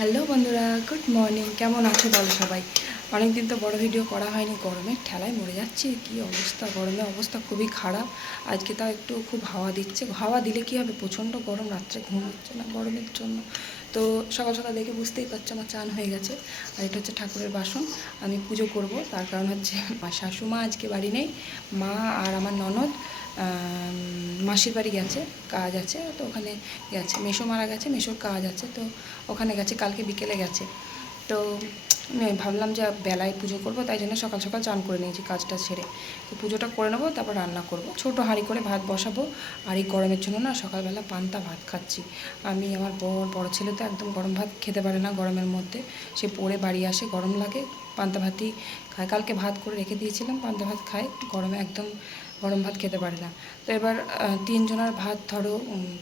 Hello বন্ধুরা, good morning. কেমন আছো বলো সবাই? অনেক দিন তো বড় ভিডিও করা হয়নি, গরমের ঠেলায় মরে যাচ্ছি। কি অবস্থা, গরমের অবস্থা খুবই খারাপ। আজকে তাও একটু খুব হাওয়া দিচ্ছে। হাওয়া দিলে কি হবে, প্রচণ্ড গরম, রাত্রে ঘুম হচ্ছে না গরমের জন্য। তো সকাল সকাল দেখে বুঝতেই পারছো আমার চান হয়ে গেছে। আর এটা হচ্ছে ঠাকুরের বাসন, আমি পুজো করব। তার কারণ হচ্ছে আমার শাশুমা আজকে বাড়ি নেই, মা আর আমার ননদ মাসির বাড়ি গেছে, কাজ আছে তো ওখানে গেছে। মেসো মারা গেছে, মেসোর কাজ আছে তো ওখানে গেছে, কালকে বিকেলে গেছে। তো আমি ভাবলাম যে বেলায় পুজো করব, তাই জন্য সকাল সকাল চান করে নিয়েছি কাজটা সেরে। তো পুজোটা করে নেবো, তারপর রান্না করব। ছোটো হাঁড়ি করে ভাত বসাবো। আর এই গরমের জন্য না সকালবেলা পান্তা ভাত খাচ্ছি আমি। আমার বড় ছেলে তো একদম গরম ভাত খেতে পারে না গরমের মধ্যে, সে পড়ে বাড়ি আসে, গরম লাগে, পান্তা ভাতই খায়। কালকে ভাত করে রেখে দিয়েছিলাম, পান্তা ভাত খায়, গরমে একদম গরম ভাত খেতে পারে না। তো এবার তিনজনের ভাত ধরো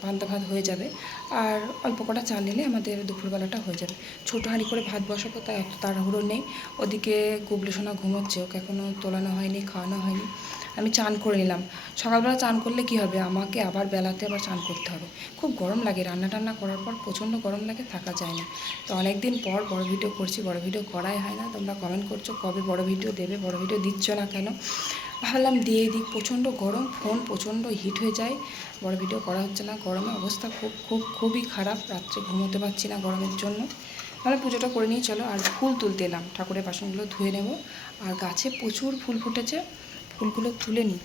পান্তা ভাত হয়ে যাবে, আর অল্প কটা চাল নিলে আমাদের দুপুরবেলাটা হয়ে যাবে। ছোটো হাঁড়ি করে ভাত বসাবো, তাই অত তাড়াহুড়ো নেই। ওদিকে গুবলু সোনা ঘুমোচ্ছে, ওকে এখনও তোলানো হয়নি, খাওয়ানো হয়নি। আমি চান করে নিলাম। সকালবেলা চান করলে কি হবে, আমাকে আবার বেলাতে আবার চান করতে হবে। খুব গরম লাগে, রান্না টান্না করার পর প্রচণ্ড গরম লাগে, থাকা যায় না। তো অনেক দিন পর বড় ভিডিও করছি, বড় ভিডিও করাই হয় না। তোমরা কমেন্ট করছো কবে বড় ভিডিও দেবে, বড় ভিডিও দিচ্ছ না কেন। ভাবলাম দিয়ে দিই, প্রচণ্ড গরম, ফোন প্রচণ্ড হিট হয়ে যায়, বড় ভিডিও করা হচ্ছে না। গরমে অবস্থা খুবই খারাপ, রাত্রে ঘুমোতে পারছি না গরমের জন্য। তাহলে পুজোটা করে নিয়ে চলো। আর ফুল তুলতে এলাম, ঠাকুরের বাসনগুলো ধুয়ে নেব। আর গাছে প্রচুর ফুল ফুটেছে, ফুলগুলো তুলে নিই।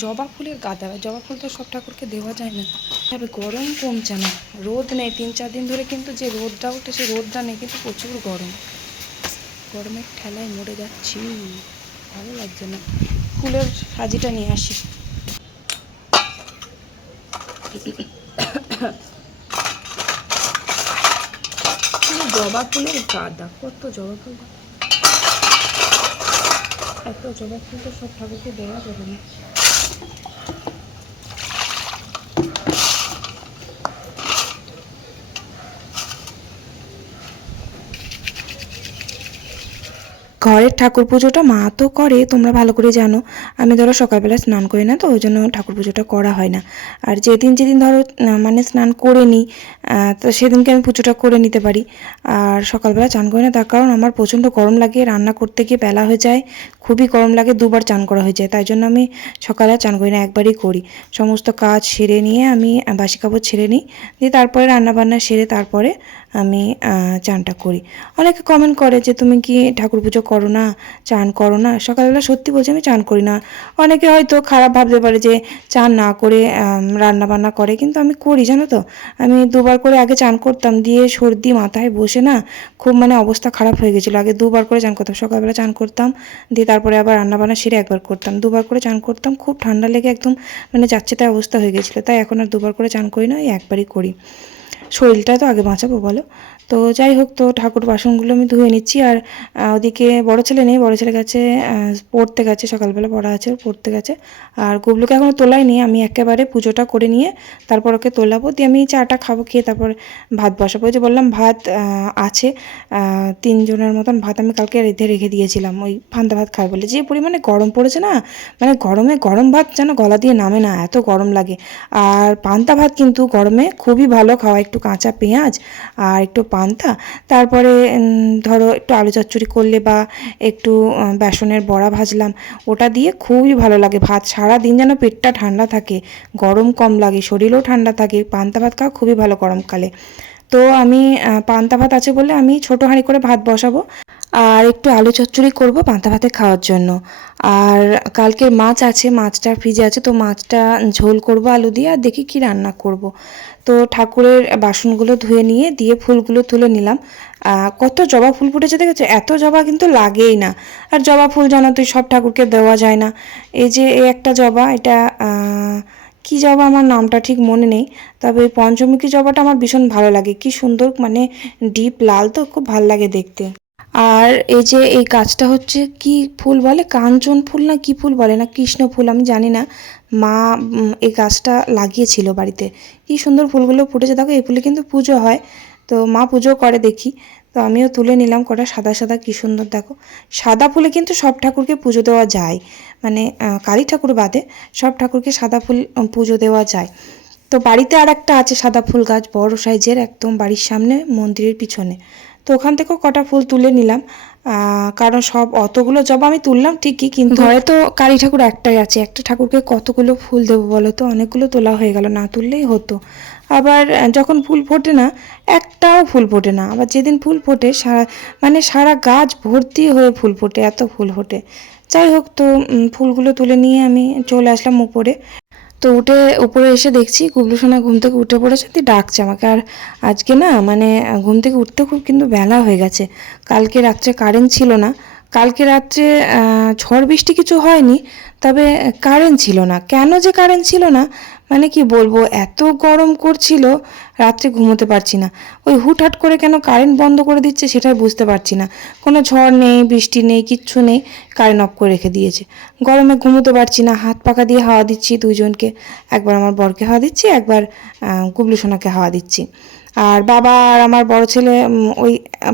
জবা ফুলের গাদা, জবা ফুল তো সব ঠাকুরকে দেওয়া যায় না। তবে গরম কমছে না, রোদ নেই 3-4 দিন ধরে, কিন্তু যে রোদটা উঠে সে রোদটা নেই, কিন্তু প্রচুর গরম। গরমের ঠেলায় মরে যাচ্ছি, ভালো লাগছে না। ফুলের সাজিটা নিয়ে আসি। জবা ফুলের গাদা, কত জবা ফুল, এত জবা ফুল তো সব ঠাকুরকে দেওয়া যাবে না। ঘরের ঠাকুর পুজোটা মা তো করে, তোমরা ভালো করে জানো। আমি ধরো সকালবেলা স্নান করি না, তো ওই জন্য ঠাকুর পুজোটা করা হয় না। আর যেদিন যেদিন ধরো মানে স্নান করে নিই, তো সেদিনকে আমি পুজোটা করে নিতে পারি। আর সকালবেলা চান করি না, তার কারণ আমার প্রচণ্ড গরম লাগে, রান্না করতে গিয়ে বেলা হয়ে যায়, খুবই গরম লাগে, দুবার চান করা হয়ে যায়। তাই জন্য আমি সকালে চান করি না, একবারই করি। সমস্ত কাজ সেরে নিয়ে আমি বাসি কাপড় ছেড়ে নিই, দিয়ে তারপরে রান্নাবান্না সেরে তারপরে আমি চানটা করি। অনেকে কমেন্ট করে যে তুমি কি ঠাকুর পুজো করো না, চান করো না। সকালবেলা সত্যি বলছি আমি চান করি না। অনেকে হয়তো খারাপ ভাবতে পারে যে চান না করে রান্না বান্না করে, কিন্তু আমি করি, জানো তো। আমি দুবার করে আগে চান করতাম, দিয়ে সর্দি মাথায় বসে না খুব মানে অবস্থা খারাপ হয়ে গেছিলো। আগে দুবার করে চান করতাম, সকালবেলা চান করতাম, দিয়ে তারপরে আবার রান্নাবান্না সেরে একবার করতাম, দুবার করে চান করতাম। খুব ঠান্ডা লেগে একদম মানে যাচ্ছে তাই অবস্থা হয়ে গেছিলো, তাই এখন আর দুবার করে চান করি না, এই একবারই করি। শরীরটা তো আগে বাঁচাবো বলো। তো যাই হোক, তো ঠাকুর বাসনগুলো আমি ধুয়ে নিচ্ছি। আর ওদিকে বড় ছেলে নেই, বড় ছেলে গেছে পড়তে গেছে, সকালবেলা পড়া আছে, পড়তে গেছে। আর গুবলুকে এখনও তোলাইনি, আমি একেবারে পুজোটা করে নিয়ে তারপর ওকে তোলাবো, দিয়ে আমি চাটা খাবো, খেয়ে তারপর ভাত বসাবো। যে বললাম ভাত আছে, 3 জনের মতন ভাত আমি কালকে রেখে দিয়েছিলাম, ওই পান্তা ভাত খাই বলে। যে পরিমাণে গরম পড়েছে না, মানে গরমে গরম ভাত যেন গলা দিয়ে নামে না, এত গরম লাগে। আর পান্তা ভাত কিন্তু গরমে খুবই ভালো খাওয়া, একটু কাঁচা পেঁয়াজ আর একটু পান্তা, তারপরে ধরো একটু আলু চচ্চড়ি করলে বা একটু বেসনের বড়া ভাজলাম, ওটা দিয়ে খুবই ভালো লাগে ভাত। সারা দিন যেন পেটটা ঠান্ডা থাকে, গরম কম লাগে, শরীরও ঠান্ডা থাকে। পান্তা ভাত খাওয়া খুবই ভালো গরমকালে। তো আমি পান্তা ভাত আছে বলে আমি ছোটো হাঁড়ি করে ভাত বসাবো, আর একটু আলু চচ্চড়ি করবো পান্তা ভাতে খাওয়ার জন্য। আর কালকের মাছ আছে, মাছটা ফ্রিজে আছে, তো মাছটা ঝোল করব আলু দিয়ে, আর দেখি কি রান্না করব। তো ঠাকুরের বাসনগুলো ধুয়ে নিয়ে দিয়ে ফুলগুলো তুলে নিলাম। কত জবা ফুল ফুটেছে দেখেছো, এত জবা কিন্তু লাগেই না। আর জবা ফুল জানো তো সব ঠাকুরকে দেওয়া যায় না। এই যে এই একটা জবা, এটা কি জবা আমার নামটা ঠিক মনে নেই, তবে এই পঞ্চমুখী জবাটা আমার ভীষণ ভালো লাগে, কি সুন্দর, মানে ডিপ লাল, তো খুব ভালো লাগে দেখতে। আর এই যে এই গাছটা হচ্ছে কি ফুল বলে, কাঞ্চন ফুল না কি ফুল বলে, না কৃষ্ণ ফুল, আমি জানি না। মা এই গাছটা লাগিয়েছিল বাড়িতে, কি সুন্দর ফুলগুলো ফুটেছে দেখো। এই ফুলে কিন্তু পুজো হয়, তো মা পুজো করে দেখি। তো আমিও তুলে নিলাম কটা, সাদা সাদা কি সুন্দর দেখো। সাদা ফুলে কিন্তু সব ঠাকুরকে পুজো দেওয়া যায়, মানে কালী ঠাকুর বাদে সব ঠাকুরকে সাদা ফুল পুজো দেওয়া যায়। তো বাড়িতে আর একটা আছে সাদা ফুল গাছ, বড় সাইজের, একদম বাড়ির সামনে মন্দিরের পিছনে। তো ওখান থেকেও কটা ফুল তুলে নিলাম, কারণ সব অতগুলো জবা আমি তুললাম ঠিকই, কিন্তু ঘরে তো কালী ঠাকুর একটাই আছে, একটা ঠাকুরকে কতগুলো ফুল দেবো বলো তো, অনেকগুলো তোলা হয়ে গেল, না তুললেই হতো। আবার যখন ফুল ফোটে না, একটাও ফুল ফোটে না, আবার যেদিন ফুল ফোটে সারা গাছ ভর্তি হয়ে ফুল ফোটে, এত ফুল ফোটে। যাই হোক, তো ফুলগুলো তুলে নিয়ে আমি চলে আসলাম উপরে। তো উপরে এসে দেখছি গুবলু সোনা ঘুম থেকে উঠে পড়েছে, তুই ডাকছে আমাকে। আর আজকে না মানে ঘুম থেকে উঠতে খুব কিন্তু বেলা হয়ে গেছে। কালকে রাত্রে কারেন্ট ছিল না, কালকে রাত্রে ঝড় বৃষ্টি কিছু হয়নি, তবে কারেন্ট ছিল না। কেন যে কারেন্ট ছিল না মানে কি বলবো, এত গরম করছিল, রাত্রে ঘুমোতে পারছি না। ওই হুটহাট করে কেন কারেন্ট বন্ধ করে দিচ্ছে সেটাই বুঝতে পারছি না। কোনো ঝড় নেই, বৃষ্টি নেই, কিচ্ছু নেই, কারেন্ট অফ করে রেখে দিয়েছে। গরমে ঘুমোতে পারছি না, হাত পাখা দিয়ে হাওয়া দিচ্ছি দুইজনকে, একবার আমার বরকে হাওয়া দিচ্ছি, একবার গুবলু সোনাকে হাওয়া দিচ্ছি। আর বাবা আর আমার বড় ছেলে ওই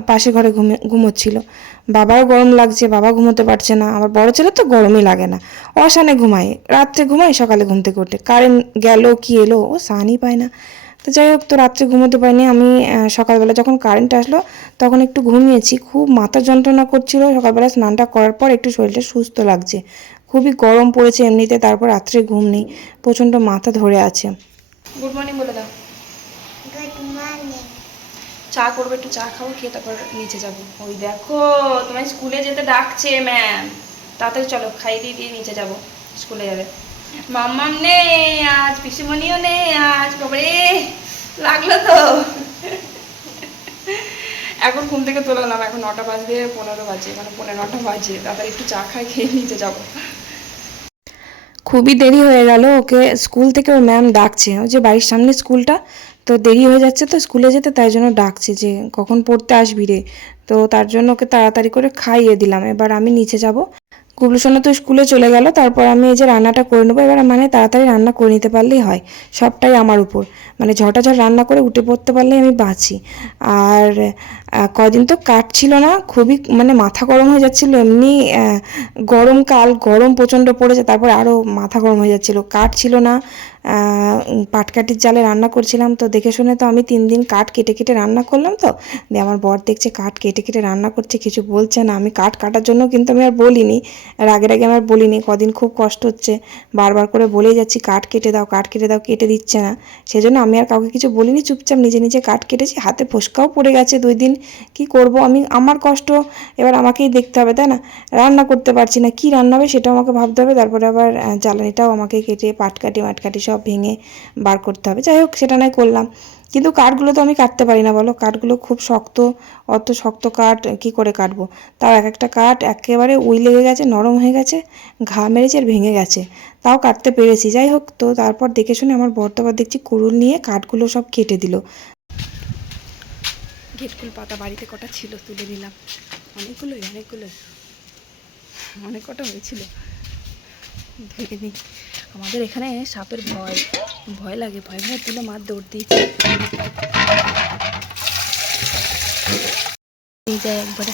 পাশে ঘরে ঘুমোচ্ছিল। বাবারও গরম লাগছে, বাবা ঘুমোতে পারছে না। আমার বড় ছেলে তো গরমই লাগে না, অশানে ঘুমায়, রাত্রে ঘুমায়, সকালে ঘুম থেকে ওঠে। কারেন্ট গেল কি এলো ও সানই পায় না। তো যাই হোক, তো রাত্রে ঘুমোতে পারিনি আমি। সকালবেলা যখন কারেন্ট আসলো তখন একটু ঘুমিয়েছি, খুব মাথা যন্ত্রণা করছিল। সকালবেলা স্নানটা করার পর একটু শরীরটা সুস্থ লাগছে, খুবই গরম পড়েছে এমনিতে, তারপর রাত্রে ঘুম নেই, প্রচণ্ড মাথা ধরে আছে। গুড মর্নিং বলে দাও। Good morning. চা করবো, একটু চা খাবো, খেয়ে তারপর নিচে যাবো। ওই দেখো তোমায় স্কুলে যেতে ডাকছে ম্যাম, তাড়াতাড়ি চলো, খাইয়ে দিয়ে দিয়ে নিচে যাবো, স্কুলে যাবে। মাম্মাম নেই আজ, পিসিমণিও নেই আজ, বাবারে লাগলো তো। এখন ঘুম থেকে তোলালাম, এখন 9টা বাজবে, 15 বাজে, মানে 9:15 বাজে। তাড়াতাড়ি একটু চা খাই, খেয়ে নিচে যাবো। খুবই দেরি হয়ে গেল, ওকে স্কুল থেকে ওর ম্যাম ডাকছে, ওই যে বাড়ির সামনে স্কুলটা, তো দেরি হয়ে যাচ্ছে তো স্কুলে যেতে, তাই জন্য ডাকছে যে কখন পড়তে আসবি রে। তো তার জন্য ওকে তাড়াতাড়ি করে খাইয়ে দিলাম, এবার আমি নিচে যাব। গুবলু সোনা তো স্কুলে চলে গেল, তারপর আমি এই যে রান্নাটা করে নেবো। এবার মানে তাড়াতাড়ি রান্না করে নিতে পারলেই হয়, সবটাই আমার উপর, মানে ঝটাঝট রান্না করে উঠে পড়তে পারলেই আমি বাঁচি। আর কদিন তো কাটছিল না, খুবই মানে মাথা গরম হয়ে যাচ্ছিল, এমনি গরমকাল, গরম প্রচণ্ড পড়েছে, তারপরে আরও মাথা গরম হয়ে যাচ্ছিল, কাটছিল না। পাটকাঠির জালে রান্না করছিলাম, তো দেখে শুনে তো আমি 3 দিন কাঠ কেটে কেটে রান্না করলাম। তো দিয়ে আমার বর দেখছে কাঠ কেটে কেটে রান্না করছে, কিছু বলছে না। আমি কাঠ কাটার জন্য কিন্তু আমি আর বলিনি, রাগের আগে আমার বলিনি, কদিন খুব কষ্ট হচ্ছে, বারবার করে বলেই যাচ্ছি কাঠ কেটে দাও, কাঠ কেটে দাও, কেটে দিচ্ছে না। সেজন্য আমি আর কাউকে কিছু বলিনি, চুপচাপ নিজে নিজে কাঠ কেটেছি। হাতে ফোসকাও পড়ে গেছে 2 দিন, কি করব আমি, আমার কষ্ট এবার আমাকেই দেখতে হবে, তাই না? রান্না করতে পারছি না, কি রান্না হবে সেটাও আমাকে ভাবতে হবে, তারপরে আবার জ্বালানিটাও আমাকে কেটে পাটকাঠি মাটকাঠি সব ভেঙে বার করতে হবে। যাই হোক, সেটা নয় করলাম, কিন্তু কাঠগুলো তো আমি কাটতে পারি না বলো, কাঠগুলো খুব শক্ত, অত শক্ত কাঠ কি করে কাটবো। তাও এক একটা কাঠ একেবারে উই লেগে গেছে, নরম হয়ে গেছে, ঘা মেরেছে আর ভেঙে গেছে, তাও কাটতে পেরেছি। যাই হোক, তো তারপর দেখে শুনে আমার বর তো আবার দেখছি কুড়ুল নিয়ে কাঠগুলো সব কেটে দিল। ঘেটকুল পাতা বাড়িতে কটা ছিল তুলে নিলাম, অনেকগুলোই অনেক কটা হয়েছিল, ধরে নিই। আমাদের এখানে সাপের ভয় লাগে, ভয় ভয় তুলে মার দৌড় দিয়েছে, যায় একবারে।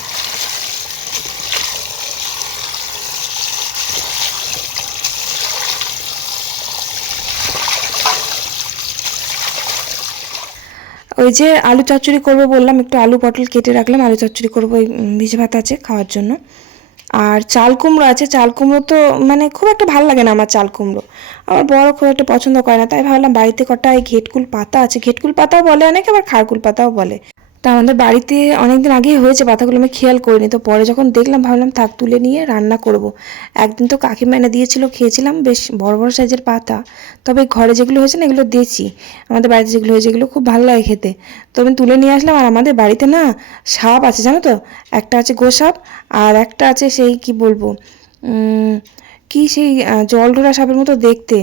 ওই যে আলু চচ্চড়ি করবো বললাম, একটু আলু পটল কেটে রাখলাম, আলু চচ্চড়ি করবো, ওই ভিজে ভাত আছে খাওয়ার জন্য। আর চাল কুমড়ো আছে, চাল কুমড়ো তো মানে খুব একটা ভালো লাগে না আমার চাল কুমড়ো, আমার বড় খুব একটা পছন্দ করে না, তাই ভাবলাম বাড়িতে কটা এই ঘেটকুল পাতা আছে, ঘেটকুল পাতাও বলে অনেকে, আবার খারকুল পাতাও বলে। তা আমাদের বাড়িতে অনেকদিন আগেই হয়েছে, পাতাগুলো আমি খেয়াল করিনি, তো পরে যখন দেখলাম ভাবলাম থাক তুলে নিয়ে রান্না করব। একদিন তো কাকিমা এনে দিয়েছিল, খেয়েছিলাম, বেশ বড় বড় সাইজের পাতা। তবে ঘরে যেগুলো হয়েছে না এগুলো দেশি, আমাদের বাড়িতে যেগুলো হয়েছে এগুলো খুব ভালো লাগে খেতে। তো আমি তুলে নিয়ে আসলাম। আর আমাদের বাড়িতে না সাপ আছে জানো তো, একটা আছে গোসাপ, আর একটা আছে সেই কি বলবো, কি সেই জলঢোড়া সাপের মতো দেখতে,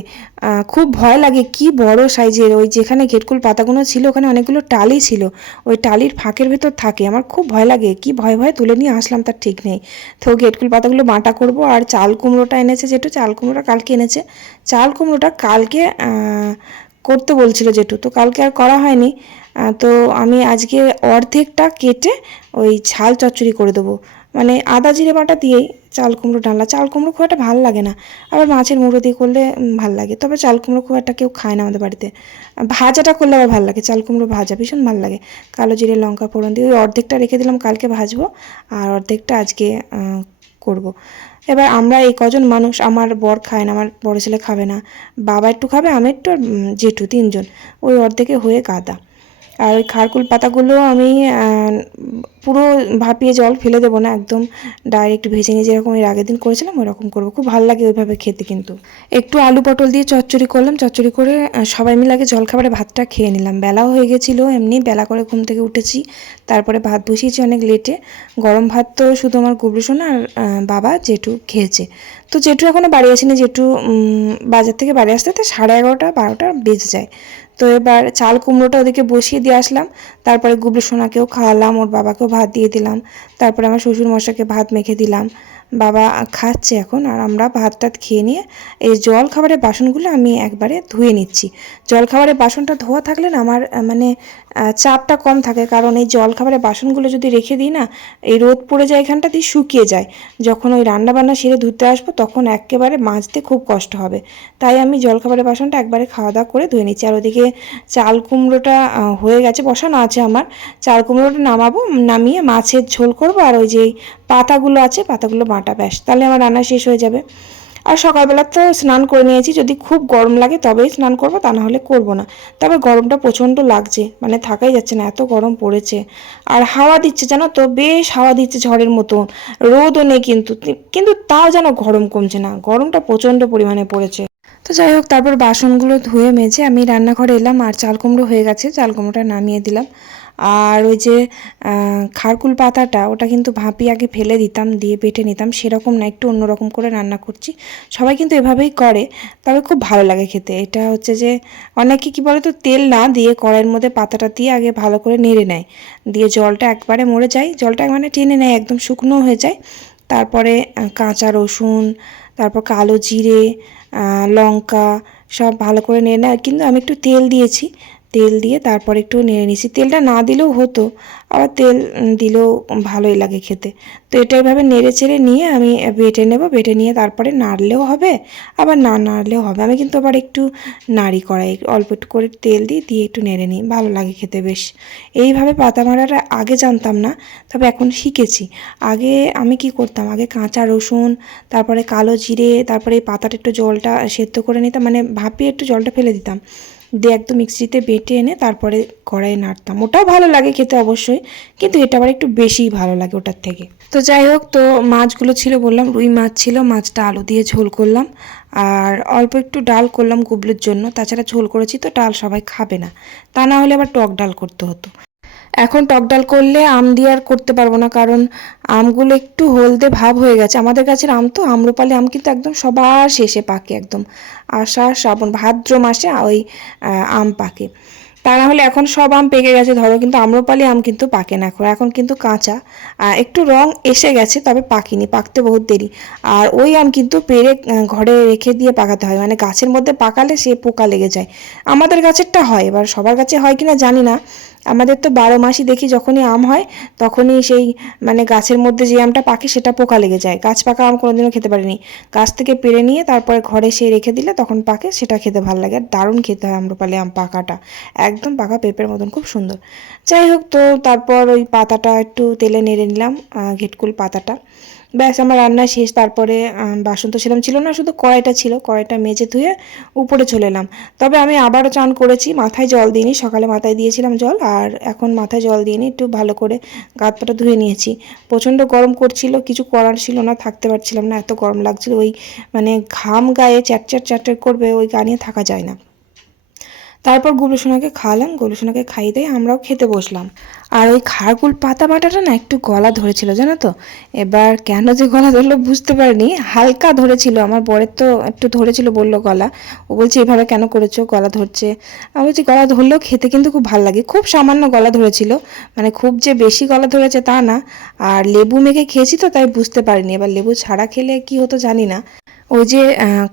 খুব ভয় লাগে, কি বড় সাইজের। ওই যেখানে ঘেটকুল পাতাগুলো ছিল ওখানে অনেকগুলো টালি ছিল, ওই টালির ফাঁকের ভেতর থাকে, আমার খুব ভয় লাগে, কি ভয় ভয় তুলে নিয়ে আসলাম তার ঠিক নেই। তো ঘেটকুল পাতাগুলো বাটা করব। আর চাল কুমড়োটা এনেছে জেঠু, চাল কুমড়োটা কালকে এনেছে, চাল কুমড়োটা কালকে করতে বলছিল জেঠু, তো কালকে আর করা হয়নি। তো আমি আজকে অর্ধেকটা কেটে ওই ঝাল চচ্চড়ি করে দেবো, মানে আদা জিরে বাটা দিয়েই চাল কুমড়ো ডালনা। চাল কুমড়ো খুব একটা ভালো লাগে না, আবার মাছের মুড়ো দিয়ে করলে ভাল লাগে, তবে চাল কুমড়ো খুব একটা কেউ খায় না আমাদের বাড়িতে। ভাজাটা করলে আবার ভালো লাগে, চাল কুমড়ো ভাজা ভীষণ ভালো লাগে, কালো জিরে লঙ্কা ফোড়ন দিয়ে। ওই অর্ধেকটা রেখে দিলাম, কালকে ভাজবো, আর অর্ধেকটা আজকে করব। এবার আমরা এই কজন মানুষ, আমার বর খায় না, আমার বড় ছেলে খাবে না, বাবা একটু খাবে, আমি একটু, আর জেঠু, তিনজন। ওই অর্ধেকে হয়ে গাদা। আর ওই খারকুল পাতাগুলো আমি পুরো ভাপিয়ে জল ফেলে দেবো না, একদম ডাইরেক্ট ভেজে নিয়ে যেরকম এর আগের দিন করেছিলাম ওরকম করবো, খুব ভালো লাগে ওইভাবে খেতে। কিন্তু একটু আলু পটল দিয়ে চচ্চড়ি করলাম, চচ্চড়ি করে সবাই মিলে আগে জলখাবারে ভাতটা খেয়ে নিলাম। বেলাও হয়ে গেছিলো, এমনি বেলা করে ঘুম থেকে উঠেছি, তারপরে ভাত বসিয়েছি অনেক লেটে। গরম ভাত তো শুধু আমার গুবলু সোনা আর বাবা জেঠু খেয়েছে। তো জেঠু এখনও বাড়ি আসেনি, জেঠু বাজার থেকে বাড়ি আসতে তো 11:30 12টা বেজে যায়। তো এবার চাল কুমড়োটা ওদিকে বসিয়ে দিয়ে আসলাম, তারপরে গুবলু সোনাকেও খাওয়ালাম, ওর বাবাকেও ভাত দিয়ে দিলাম, তারপরে আমার শ্বশুর মশাইকে ভাত মেখে দিলাম। বাবা খাচ্ছে এখন, আর আমরা ভাত টাত খেয়ে নিয়ে এই জল খাবারের বাসনগুলো আমি একবারে ধুয়ে নিচ্ছি। জল খাবারের বাসনটা ধোয়া থাকলে না আমার মানে চাপটা কম থাকে, কারণ এই জল খাবারের বাসনগুলো যদি রেখে দিই না, এই রোদ পড়ে যায় এখানটা দিয়ে শুকিয়ে যায়, যখন ওই রান্নাবান্না সেরে ধুতে আসবো তখন একেবারে মাজতে খুব কষ্ট হবে। তাই আমি জলখাবারের বাসনটা একবারে খাওয়া দাওয়া করে ধুয়ে নিচ্ছি। আর ওদিকে চাল কুমড়োটা হয়ে গেছে, বসানো আছে আমার। চাল কুমড়োটা নামাবো, নামিয়ে মাছের ঝোল করব, আর ওই যে পাতাগুলো আছে পাতাগুলো বাটা, ব্যাস, তাহলে আমার রান্না শেষ হয়ে যাবে। আর সকালবেলা তো স্নান করে নিয়েছি, যদি খুব গরম লাগে তবেই স্নান করব, তা না হলে করবো না। তবে গরমটা প্রচণ্ড লাগছে, মানে থাকাই যাচ্ছে না, এত গরম পড়েছে। আর হাওয়া দিচ্ছে জানো তো, বেশ হাওয়া দিচ্ছে ঝড়ের মতন, রোদও নেই কিন্তু, কিন্তু তাও যেন গরম কমছে না, গরমটা প্রচণ্ড পরিমাণে পড়েছে। তো যাই হোক, তারপর বাসনগুলো ধুয়ে মেজে আমি রান্নাঘরে এলাম, আর চাল কুমড়ো হয়ে গেছে, চাল কুমড়োটা নামিয়ে দিলাম। আর ওই যে খারকুল পাতাটা, ওটা কিন্তু ভাপিয়ে আগে ফেলে দিতাম, দিয়ে বেটে নিতাম, সেরকম না, একটু অন্যরকম করে রান্না করছি। সবাই কিন্তু এভাবেই করে, তবে খুব ভালো লাগে খেতে। এটা হচ্ছে যে অনেকে কী বলে তো, তেল না দিয়ে কড়াইয়ের মধ্যে পাতাটা দিয়ে আগে ভালো করে নেড়ে নেয়, দিয়ে জলটা একবারে মরে যায়, জলটা মানে টেনে নেয়, একদম শুকনো হয়ে যায়। তারপরে কাঁচা রসুন, তারপর কালো জিরে, লঙ্কা সব ভালো করে নেড়ে নেয়, কিন্তু আমি একটু তেল দিয়েছি, তেল দিয়ে তারপর একটু নেড়ে নিয়েছি। তেলটা না দিলেও হতো, আবার তেল দিলেও ভালোই লাগে খেতে। তো এটা এইভাবে নেড়ে চেড়ে নিয়ে আমি বেটে নেব, বেটে নিয়ে তারপরে নাড়লেও হবে, আবার না নাড়লেও হবে। আমি কিন্তু আবার একটু নাড়ি কড়াই, অল্প একটু করে তেল দিই, দিয়ে একটু নেড়ে নিই, ভালো লাগে খেতে বেশ। এইভাবে পাতা মারাটা আগে জানতাম না, তবে এখন শিখেছি। আগে আমি কি করতাম, আগে কাঁচা রসুন, তারপরে কালো জিরে, তারপরে এই পাতাটা একটু জলটা সেদ্ধ করে নিতাম, মানে ভাপিয়ে একটু জলটা ফেলে দিতাম, দিয়ে একদম মিক্সিতে বেটে এনে তারপরে কড়াইয়ে নাড়তাম। ওটাও ভালো লাগে খেতে অবশ্যই, কিন্তু এটা আবার একটু বেশিই ভালো লাগে ওটার থেকে। তো যাই হোক, তো মাছগুলো ছিল, বললাম রুই মাছ ছিল, মাছটা আলু দিয়ে ঝোল করলাম, আর অল্প একটু ডাল করলাম গুবলুর জন্য। তাছাড়া ঝোল করেছি তো, ডাল সবাই খাবে না, তা না হলে আবার টক ডাল করতে হতো। এখন টক ডাল করলে আম দিয়ে আর করতে পারবো না, কারণ আমগুলো একটু হলদে ভাব হয়ে গেছে। আমাদের গাছের আম তো, আম্রপালি আম কিন্তু একদম সবার শেষে পাকে, একদম আষাঢ় শ্রাবণ ভাদ্র মাসে ওই আম পাকে। তা না হলে এখন সব আম পেকে গেছে ধরো, কিন্তু আম্রপালি আম কিন্তু পাকে না এখন, এখন কিন্তু কাঁচা, একটু রং এসে গেছে, তবে পাকেনি, পাকতে বহুত দেরি। আর ওই আম কিন্তু পেড়ে ঘরে রেখে দিয়ে পাকাতে হয়, মানে গাছের মধ্যে পাকালে সে পোকা লেগে যায়। আমাদের গাছেরটা হয়, এবার সবার গাছে হয় কিনা জানি না। আমাদের তো 12 মাসই দেখি, যখনই আম হয় তখনই সেই মানে গাছের মধ্যে যে আমটা পাকে সেটা পোকা লেগে যায়। গাছ পাকা আম কোনোদিনও খেতে পারিনি, গাছ থেকে পেড়ে নিয়ে তারপরে ঘরে সে রেখে দিলে তখন পাকে, সেটা খেতে ভালো লাগে, আর দারুণ খেতে হয় আম্রপালি আম পাকাটা, একদম পাকা পেঁপের মতন, খুব সুন্দর। যাই হোক, তো তারপর ওই পাতাটা একটু তেলে নেড়ে নিলাম, ঘেটকুল পাতাটা, ব্যাস আমার রান্না শেষ। তারপরে বাসন তো ছিল না, শুধু কড়াইটা ছিল, কড়াইটা মেজে ধুয়ে উপরে চলে এলাম। তবে আমি আবারও চান করেছি, মাথায় জল দিইনি, সকালে মাথায় দিয়েছিলাম জল, আর এখন মাথায় জল দিইনি, একটু ভালো করে গা হাত পাটা ধুয়ে নিয়েছি। প্রচণ্ড গরম করছিল, কিছু করার ছিল না, থাকতে পারছিলাম না, এত গরম লাগছিল, ওই মানে ঘাম গায়ে চ্যাটচ্যাট চ্যাটচ্যাট করবে, ওই গা নিয়ে থাকা যায় না। তারপর গুবলুসোনাকে খাওয়ালাম, গুবলুসোনাকে খাইয়ে দিয়ে আমরাও খেতে বসলাম। আর ওই খারকুল পাতা বাটাটা না একটু গলা ধরেছিল জানো তো, এবার কেন যে গলা ধরলো বুঝতে পারিনি, হালকা ধরেছিল, আমার বরের তো একটু ধরেছিল, বললো গলা, ও বলছে এভাবে কেন করেছো, গলা ধরছে। আমি বলছি গলা ধরলেও খেতে কিন্তু খুব ভালো লাগে, খুব সামান্য গলা ধরেছিল, মানে খুব যে বেশি গলা ধরেছে তা না। আর লেবু মেখে খেয়েছি তো, তাই বুঝতে পারিনি, এবার লেবু ছাড়া খেলে কি হতো জানি না। ওই যে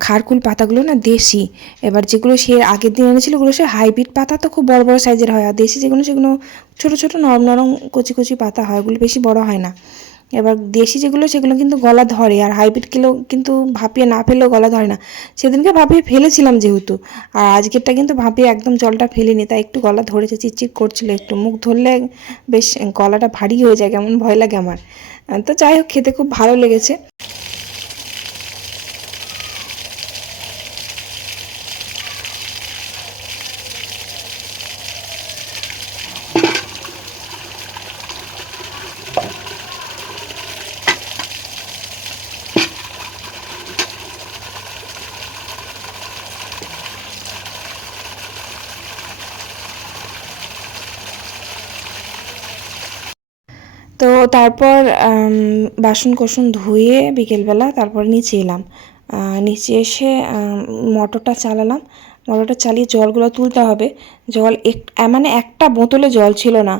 খারকুল পাতাগুলো না দেশি, এবার যেগুলো সে আগের দিন এনেছিল ওগুলো সে হাইব্রিড পাতা, তো খুব বড় বড় সাইজের হয়, আর দেশি যেগুলো সেগুলো ছোটো ছোটো নরম নরম কচি কচি পাতা হয়, ওগুলো বেশি বড় হয় না। এবার দেশি যেগুলো সেগুলো কিন্তু গলা ধরে, আর হাইব্রিড কিলো কিন্তু ভাপিয়ে না ফেললেও গলা ধরে না। সেদিনকে ভাপিয়ে ফেলেছিলাম যেহেতু, আর আজকেরটা কিন্তু ভাপিয়ে একদম জলটা ফেলিনি, তাই একটু গলা ধরেছে, চিটচিট করছিল একটু। মুখ ধরলে বেশ গলাটা ভারী হয়ে যায়, কেমন ভয় লাগে আমার। তো যাই হোক, খেতে খুব ভালো লেগেছে। তো তারপর বাসন কোসন ধুয়ে বিকেলবেলা তারপর নিচে এলাম। নিচে এসে মোটরটা চালালাম। মোটরটা চালিয়ে জলগুলো তুলতে হবে। জল মানে একটা বোতলে জল ছিল না।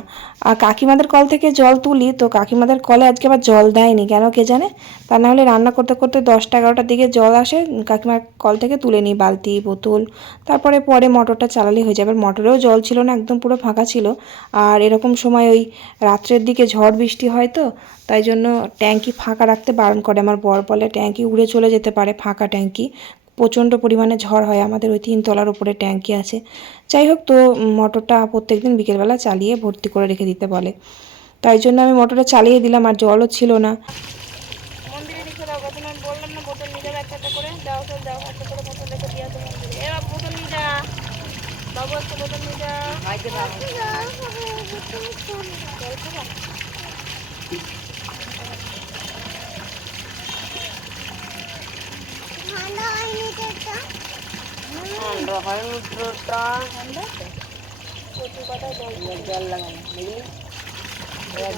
আর কাকিমাদের কল থেকে জল তুলি, তো কাকিমাদের কলে আজকে আবার জল দেয়নি, কেন কে জানে। তা না হলে রান্না করতে করতে 10টা 11টার দিকে জল আসে, কাকিমার কল থেকে তুলে নিই বালতি বোতল। তারপরে মোটরটা চালালে হয়ে যাবে। মোটরেও জল ছিল না, একদম পুরো ফাঁকা ছিল। আর এরকম সময় ওই রাত্রের দিকে ঝড় বৃষ্টি হয়, তো তাই জন্য ট্যাঙ্কি ফাঁকা রাখতে বারণ করে আমার বর, বলে ট্যাঙ্কি উড়ে চলে যেতে পারে, ফাঁকা ট্যাঙ্কি। প্রচণ্ড পরিমাণে ঝড় হয়, আমাদের ওই 3 তলার উপরে ট্যাঙ্কি আছে। যাই হোক, তো মোটরটা প্রত্যেকদিন বিকেলবেলা চালিয়ে ভর্তি করে রেখে দিতে বলে, তাই জন্য আমি মোটরটা চালিয়ে দিলাম। আর জলও ছিল না। মন্দিরে রেখে দাও, প্রথমে আমি বললাম না বোতল নিয়ে যাবে একটা করে, দাও তো দাও, একটা করে বোতল রেখে দিয়ে আসো মন্দিরে। এ বাবু বোতল নিয়ে যা, বাবু একটা বোতল নিয়ে যা। জল খাবা? ঠান্ডা হয়নি তো এটা? ঠান্ডা হয় মিত্রটা, ঠান্ডা প্রচুর কথা জল লাগানো, বুঝলি?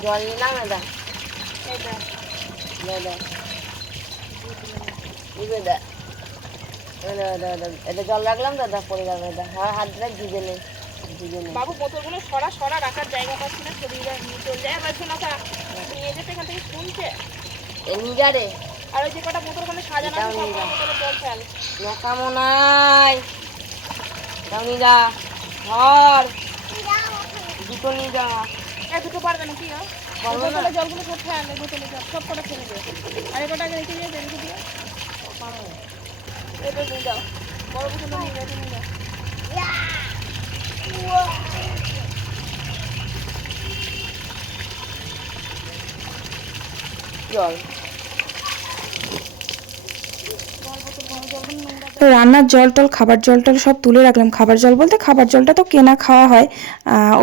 জল নিলাম না, দা এই দা দা দিবে দা, এটা জল রাখলাম, দাদা পড়ে যাবে, হাতটা ভিজে নেই। বাবু বোতলগুলো সরা সরা রাখার জায়গা পাচ্ছি না, শরীরে নিয়ে চলে যায়। এবার শোনা নিয়ে যেতে এখান থেকে শুনছে নিজারে। আর ওই যে কটা বোতল ওখানে সাজানো আছে, সব বোতলে জল ফেল নেকামো নাই, তাও নিয়ে যা, ধর দুটো নিয়ে যা। দুটো পারবে না, কি বোতলে জলগুলো সব ফেলে, বোতলে জল সব কটা ফেলে দেবে। আর এই কটা রেখে দিয়ে রেখে দিয়ে এটা নিয়ে যাও, বড় বোতল নিয়ে যাও, নিয়ে যাও। জল তো রান্নার জল টল, খাবার জল টল সব তুলে রাখলাম। খাবার জল বলতে খাবার জলটা তো কেনা খাওয়া হয়,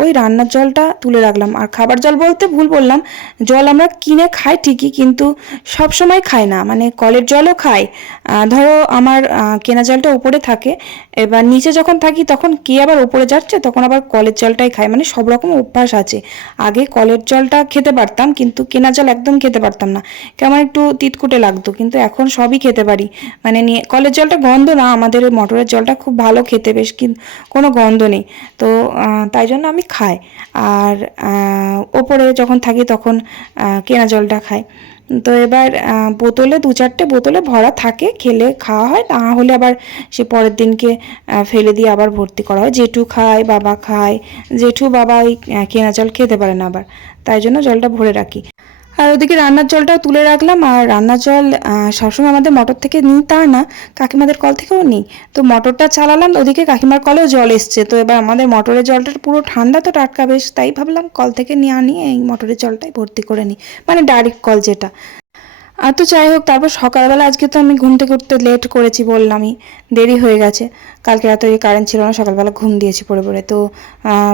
ওই রান্নার জলটা তুলে রাখলাম। আর খাবার জল বলতে ভুল বললাম, জল আমরা কিনে খাই ঠিকই, কিন্তু সব সময় খাই না, মানে কলের জলও খাই। ধরো আমার কেনা জলটা উপরে থাকে, এবার নিচে যখন থাকি তখন কে আবার উপরে যাচ্ছে, তখন আবার কলের জলটাই খাই, মানে সব রকম অভ্যাস আছে। আগে কলের জলটা খেতে পারতাম, কিন্তু কেনা জল একদম খেতে পারতাম না, কেমন একটু তিতকুটে লাগতো। কিন্তু এখন সবই খেতে পারি, মানে নিয়ে কলের জলটা গন্ধ না, আমাদের মোটরের জলটা খুব ভালো খেতে, বেশ কোনো গন্ধ নেই। তো তাই জন্য আমি খাই। আর ওপরে যখন থাকি তখন কেনা জলটা খাই। তো এবার বোতলে 2-4টে বোতলে ভরা থাকে, খেলে খাওয়া হয়, না হলে আবার সে পরের দিনকে ফেলে দিয়ে আবার ভর্তি করা হয়। জেঠু খায়, বাবা খায়। জেঠু বাবা ওই কেনা জল খেতে পারে না আবার, তাই জন্য জলটা ভরে রাখি। আর ওদিকে রান্নার জলটাও তুলে রাখলাম। আর রান্নার জল সবসময় আমাদের মোটর থেকে নিই তা না, কাকিমাদের কল থেকেও নিই। তো মোটরটা চালালাম, ওদিকে কাকিমার কলেও জল এসছে। তো এবার আমাদের মোটরের জলটা পুরো ঠান্ডা, তো টাটকা বেশ, তাই ভাবলাম কল থেকে নিয়ে আনি, এই মোটরের জলটাই ভর্তি করে নিই, মানে ডাইরেক্ট কল যেটা। আর তো যাই হোক, তারপর সকালবেলা আজকে তো আমি ঘুম থেকে উঠতে লেট করেছি, বললামই দেরি হয়ে গেছে। কালকে রাতে ওই কারেন্ট ছিল না, সকালবেলা ঘুম দিয়েছি পড়ে পড়ে। তো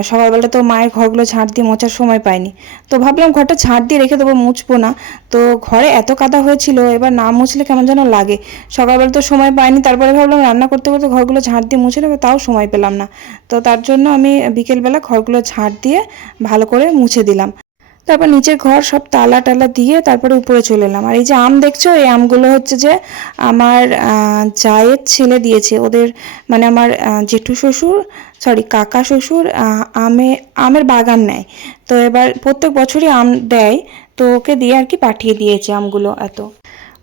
সকালবেলা তো মায়ের ঘরগুলো ঝাঁট দিয়ে মোছার সময় পাইনি, তো ভাবলাম ঘরটা ঝাঁট দিয়ে রেখে দেবো, মুছবো না। তো ঘরে এত কাদা হয়েছিল, এবার না মুছলে কেমন যেন লাগে। সকালবেলা তো সময় পাইনি, তারপরে ভাবলাম রান্না করতে করতে ঘরগুলো ঝাঁট দিয়ে মুছে নেবো, তাও সময় পেলাম না। তো তার জন্য আমি বিকেলবেলা ঘরগুলো ঝাঁট দিয়ে ভালো করে মুছে দিলাম। তারপর নিচের ঘর সব তালা টালা দিয়ে তারপরে উপরে চলে এলাম। আর এই যে আম দেখছো, এই আমগুলো হচ্ছে যে আমার জায়ের ছেলে দিয়েছে ওদের, মানে আমার জেঠু শ্বশুর, সরি কাকা শ্বশুর আমের বাগান নেয়। তো এবার প্রত্যেক বছরই আম দেয়, তো ওকে দিয়ে আর কি পাঠিয়ে দিয়েছে আমগুলো। এত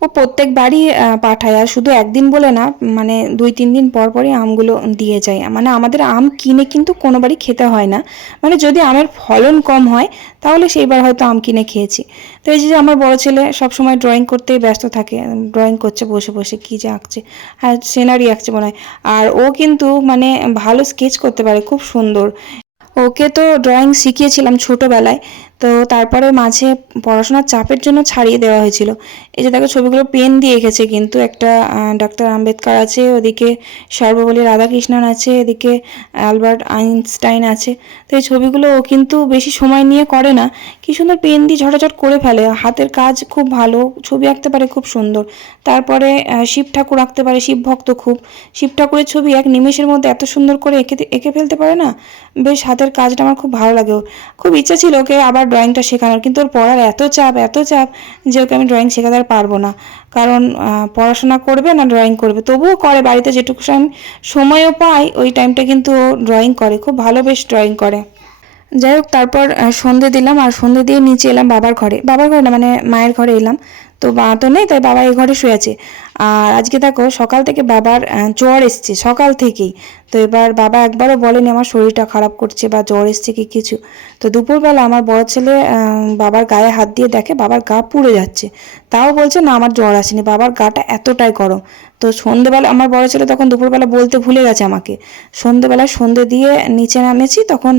ও প্রত্যেকবারই পাঠায়, আর শুধু একদিন বলে না, মানে 2-3 দিন পর পরই আমগুলো দিয়ে যায়। মানে আমাদের আম কিনে কিন্তু কোনোবারই খেতে হয় না, মানে যদি আমের ফলন কম হয় তাহলে সেইবার হয়তো আম কিনে খেয়েছি। তো এই যে আমার বড় ছেলে সবসময় ড্রয়িং করতেই ব্যস্ত থাকে, ড্রয়িং করছে বসে বসে, কী যে আঁকছে, হ্যাঁ সিনারি আঁকছে মনে হয়। আর ও কিন্তু মানে ভালো স্কেচ করতে পারে, খুব সুন্দর। ওকে তো ড্রয়িং শিখিয়েছিলাম ছোটোবেলায়, তো তারপরে মাঝে পড়াশোনার চাপের জন্য ছাড়িয়ে দেওয়া হয়েছিল। এই যে দেখো ছবিগুলো পেন দিয়ে এঁকেছে, কিন্তু একটা ডক্টর আম্বেদকর আছে, ওদিকে সর্বপল্লী রাধাকৃষ্ণন আছে, এদিকে অ্যালবার্ট আইনস্টাইন আছে। তো এই ছবিগুলো ও কিন্তু বেশি সময় নিয়ে করে না, কি সুন্দর পেন দিয়ে ঝটাঝট করে ফেলে, হাতের কাজ খুব ভালো, ছবি আঁকতে পারে খুব সুন্দর। তারপরে শিব ঠাকুর আঁকতে পারে, শিব ভক্ত খুব, শিব ঠাকুরের ছবি এক নিমেষের মধ্যে এত সুন্দর করে এঁকে ফেলতে পারে না, বেশ হাতের কাজটা আমার খুব ভালো লাগে। খুব ইচ্ছা ছিল ওকে আবার ড্রয়িংটা শেখানোর, কিন্তু ওর পড়ার এত চাপ যে ওকে আমি ড্রয়িং শেখাতে আর পারবো না। কারণ পড়াশোনা করবে না ড্রয়িং করবে, তবুও করে বাড়িতে যেটুকু সময়ও পাই ওই টাইমটা কিন্তু ও ড্রয়িং করে, খুব ভালো বেশ ড্রয়িং করে। যাই হোক, তারপর সন্ধে দিলাম, আর সন্ধে দিয়ে নিচে এলাম বাবার ঘরে না, মানে মায়ের ঘরে এলাম। তো মা তো নেই, তাই বাবা এই ঘরে শুয়ে আছে। আর আজকে দেখো সকাল থেকে বাবার জ্বর এসছে, সকাল থেকেই। তো এবার বাবা একবারও বলেনি আমার শরীরটা খারাপ করছে বা জ্বর এসছে কি কিছু। তো দুপুরবেলা আমার বড় ছেলে বাবার গায়ে হাত দিয়ে দেখে বাবার গা পুড়ে যাচ্ছে, তাও বলছে না আমার জ্বর আসেনি, বাবার গাটা এতটাই গরম। তো সন্ধেবেলা আমার বড় ছেলে তখন দুপুরবেলা বলতে ভুলে গেছে আমাকে, সন্ধেবেলা সন্ধে দিয়ে নিচে নামেছি, তখন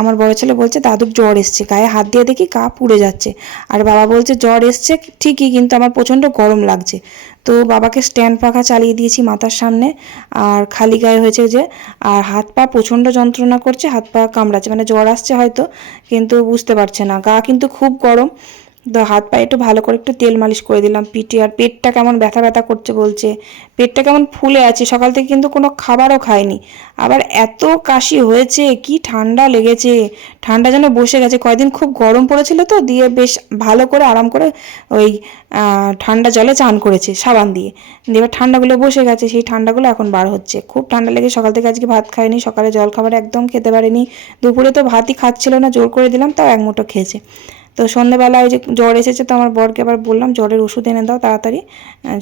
আমার বড় ছেলে বলছে দাদুর জ্বর এসছে, গায়ে হাত দিয়ে দেখি গা পুড়ে যাচ্ছে। আর বাবা বলছে জ্বর এসছে ঠিকই, কিন্তু আমার প্রচণ্ড গরম লাগছে। তো বাবাকে স্ট্যান্ড পাখা চালিয়ে দিয়েছি মাথার সামনে, আর খালি গায়ে হয়েছে যে, আর হাত পা প্রচণ্ড যন্ত্রণা করছে, হাত পা কামড়াচ্ছে, মানে জ্বর আসছে হয়তো, কিন্তু বুঝতে পারছে না, গা কিন্তু খুব গরম। তো হাত পায়ে একটু ভালো করে একটু তেল মালিশ করে দিলাম পিঠে, আর পেটটা কেমন ব্যথা ব্যথা করছে বলছে, পেটটা কেমন ফুলে আছে, সকাল থেকে কিন্তু কোনো খাবারও খায়নি। আবার এত কাশি হয়েছে, কি ঠান্ডা লেগেছে, ঠান্ডা যেন বসে গেছে, কয়দিন খুব গরম পড়েছিল তো, দিয়ে বেশ ভালো করে আরাম করে ওই ঠান্ডা জলে চান করেছে সাবান দিয়ে, এবার ঠান্ডাগুলো বসে গেছে, সেই ঠান্ডাগুলো এখন বার হচ্ছে। খুব ঠান্ডা লেগে সকাল থেকে আজকে ভাত খায়নি, সকালে জল খাবার একদম খেতে পারেনি, দুপুরে তো ভাতই খাচ্ছিল না, জোর করে দিলাম তাও এক মুঠো খেয়েছে। তো সন্ধ্যেবেলায় যে জ্বর এসেছে, তো আমার বরকে আবার বললাম জ্বরের ওষুধ এনে দাও তাড়াতাড়ি,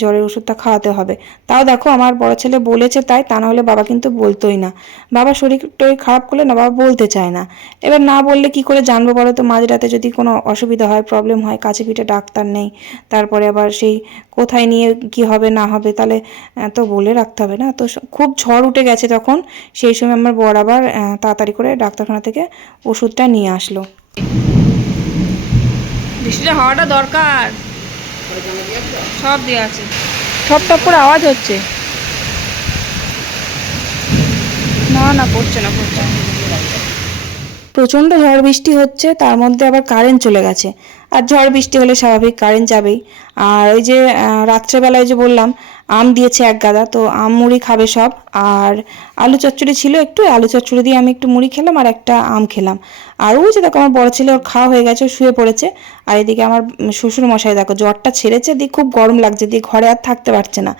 জ্বরের ওষুধটা খাওয়াতে হবে। তাও দেখো আমার বড় ছেলে বলেছে তাই, তা নাহলে বাবা কিন্তু বলতোই না। বাবা শরীর টরীর খারাপ করলে না বাবা বলতে চায় না। এবার না বললে কি করে জানবো বলো তো, মাঝরাতে যদি কোনো অসুবিধা হয়, প্রবলেম হয়, কাছে পিঠে ডাক্তার নেই, তারপরে আবার সেই কোথায় নিয়ে কি হবে না হবে, তাহলে তো বলে রাখতে হবে না। তো খুব ঝড় উঠে গেছে তখন, সেই সময় আমার বর আবার তাড়াতাড়ি করে ডাক্তারখানা থেকে ওষুধটা নিয়ে আসলো। বৃষ্টিটা হওয়াটা দরকার, সব দেওয়া আছে, ঠপ ঠপ করে আওয়াজ হচ্ছে, না পড়ছে না। প্রচণ্ড ঝড় বৃষ্টি হচ্ছে, তার মধ্যে আবার কারেন্ট চলে গেছে। আর ঝড় বৃষ্টি হলে স্বাভাবিক কারেন্ট যাবেই। আর ওই যে রাত্রেবেলায় যে বললাম আম দিয়েছে এক গাদা, তো আম মুড়ি খাবে সব। আর আলু চচ্চড়ি ছিল একটু, আলু চচ্চড়ি দিয়ে আমি একটু মুড়ি খেলাম আর একটা আম খেলাম। আর ওই যে দেখো আমার বড় ছেলে, ওর খাওয়া হয়ে গেছে, শুয়ে পড়েছে। আর এদিকে আমার শ্বশুর মশাই দেখো জ্বরটা ছেড়েছে, দিয়ে খুব গরম লাগছে, দিয়ে ঘরে আর থাকতে পারছে না।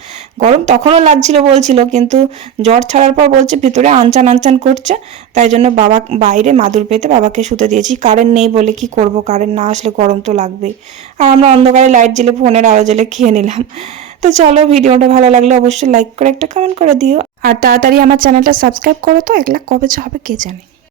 গরম তখনও লাগছিল বলছিল, কিন্তু জ্বর ছাড়ার পর বলছে ভিতরে আনচান আনচান করছে, তাই জন্য বাবা বাইরে মাদুর পেতে বাবাকে শুতে দিয়েছি। কারেন্ট নেই বলে কি করব, কারেন্ট না আসলে গরম তো লাগবেই। আর আমরা অন্ধকারে লাইট জ্বেলে ফোনের আলো জ্বেলে খেয়ে নিলাম। তো চলো, ভিডিওটা ভালো লাগলে অবশ্যই লাইক করে একটা কমেন্ট করে দিও, আর তাড়াতাড়ি আমার চ্যানেলটা সাবস্ক্রাইব করো। তো 1 লাখ কবে হবে কে জানে।